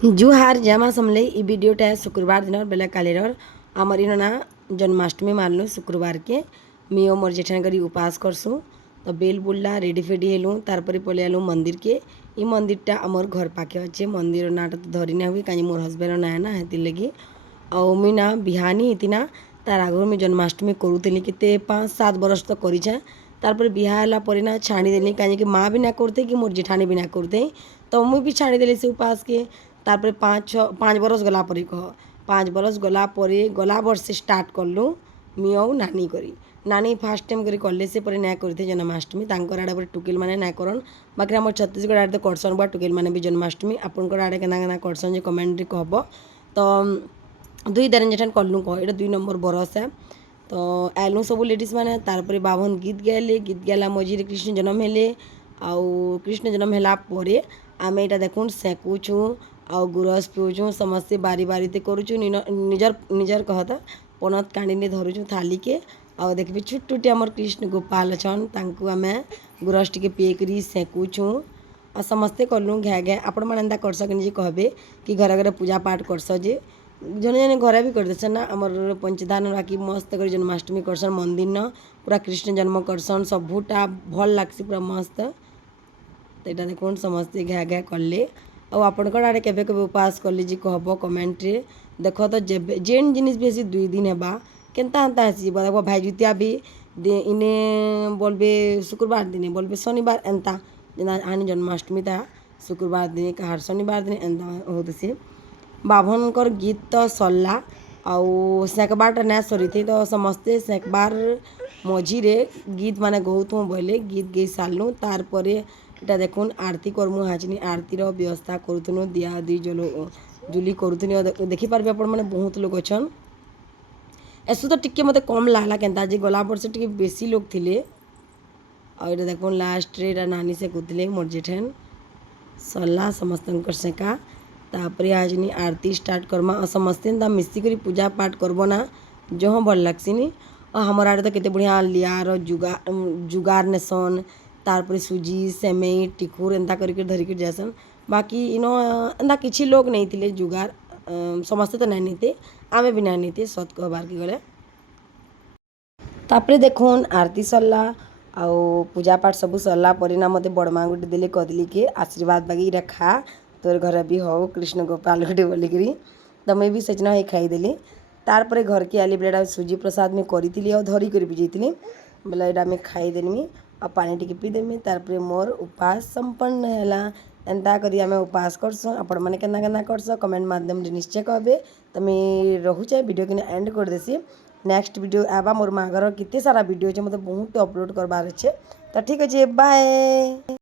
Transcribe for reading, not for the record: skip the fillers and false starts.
जुहार जमा समले ई वीडियोटा शुक्रवार दिन बेला कालीर आमर इन ना जन्माष्टमी मानलु शुक्रवार के मियो मोर जेठान करी उपास करसु तो बेल बुल्ला रेडी फेडी हेलु तारपरे पले आलु मंदिर के ई मंदिरटा आमर घर पाखे अच्छे मंदिर नाटा तो धरी ना हुई कहीं मोर हस्बैंड ना ना हेती लगी आउ मुई ना बिहानी हेती ना तार आगर मुई जन्माष्टमी करूली केते 5-7 बरस तो करीछे तारपर बिहा पर ना छाड़ीदेली कहीं माँ भी ना करते कि मोर जेठानी भी ना करते तो मुई भी छाड़ीदेली से उपास के तारपर 5 बरस गला पर कह 5 बरस गला पर गला वर्ष स्टार्ट कलु मुई आउ नानी करी नानी फास्ट टाइम करी कले से पर ना करते जन्माष्टमी तांकर आड़े पर टुकेल माने ना करन बाकी आम छत्तीसगढ़ आड़े तो करसन बा टुकेल माने भी जन्माष्टमी आपनकर आड़े केना केना करसन जे कमेंट रे कहब तो 2 दिन जेठान कलु कह एटा 2 नंबर बरस है तो आलू सब लेडीज मैंने तारपर बाभन गीत गाला मझे कृष्ण जन्म हेले आउ कृष्ण जन्म है आम यहाँ देखुन सेकुचु आउ गुरस पिउचु समस्ते बारी बारी ते करुचु निजर निजर कहता पनत काणी धरुचु थाली के आउ देखबे छुट्टुटे आमर कृष्ण गोपाल छन तांकु आमे गुरस टिके पिए करी सेकुचु आ समस्ते कलु घे घे आपण मैंने एंता करस कि निजे कहबे कि घर घर पूजा पाठ करस जे जने जने घरे भी करदेसन ना आमर पंचदान बाकी मस्त कर जन्माष्टमी करसन मंदिर न पूरा कृष्ण जन्म करसन सबूटा भल लागसी पूरा मस्त तो यहाँ देखो समस्ते घे घे कले और आपणकर आड़े केबे केबे उपास कले जी कहब कमेंट रे देख तो जेबे जेन जिनिस भी ऐसी 2 दिन हेबा केनता हेन्ता हेसी देखो भाई जुतिया भी इने बोलबे शुक्रवार दिने बोलबे शनिवार एंता जेना आनी जन्माष्टमी ता शुक्रवार दिने कहार शनिवार दिने एंता होते बाभनकर गीत तो सरला आउ सेकबार ना सरी थी तो समस्ते सेकबार मझीरे गीत माने गौतु बोले गीत गई सारलु तारपरे এটা দেখুন আরতি করমু হাজনি আরতির ব্যবস্থা করুথুনু দিয়া দুই জুলি করুথুনি দেখিপারবে আপন মানে বহুত লোক অছন এসু তো টিকে মতো কম লাগলা কেনতা যে গলা বর্ষ টিকে বেশি লোক থিলে আর এটা দেখুন লাস্টরে এটা নানি সে কুতলে মোর জেঠেন সল্লা সমস্তঙ্কর সেকা তারপরে আজনি আরতি স্টার্ট করমা আর সমস্তে তা মিশি করে পূজা পাঠ করব না জহ ভাল লাগছিনি আর আমার আড়ে তো কেতে বড়িয়া লিয়ার जुगार नेसन तारपर सुजी सेमई टिकुर एंता करके धरिक जासन बाकी इनो एंता किछि लोग नहीं थिले जुगार समस्ते तो नहीं नीते आमे भी नहीं नीते सत कहबार के गले तापरे देखुन आरती सरला आउ पूजा पाठ सब सरला परिना मते बड़ माँ गोटे देले कहली के आशीर्वाद बागी इरा खा तोर घर भी हो कृष्ण गोपाल गोटे बोलिकी तो मुझे भी सचना ही खाईदेली तारपर घर के आली बेला सुजी प्रसाद में करी और धरी कर भी जाइली बोला यहाँ आम खाईदेमी और पानी टी पीदेमी तारपर मोर उपास संपन्न है एंता करी आम उपास करसुँ आपण मैंने केना केना करस कमेंट माध्यम निश्चय कहबे तो मुझे रोचे वीडियो के एंड कर देसी नेक्स्ट वीडियो आवा मोर माँ घर केते सारा वीडियो अच्छे मतलब बहुत अपलोड करवार अच्छे तो ठीक अच्छे बाय।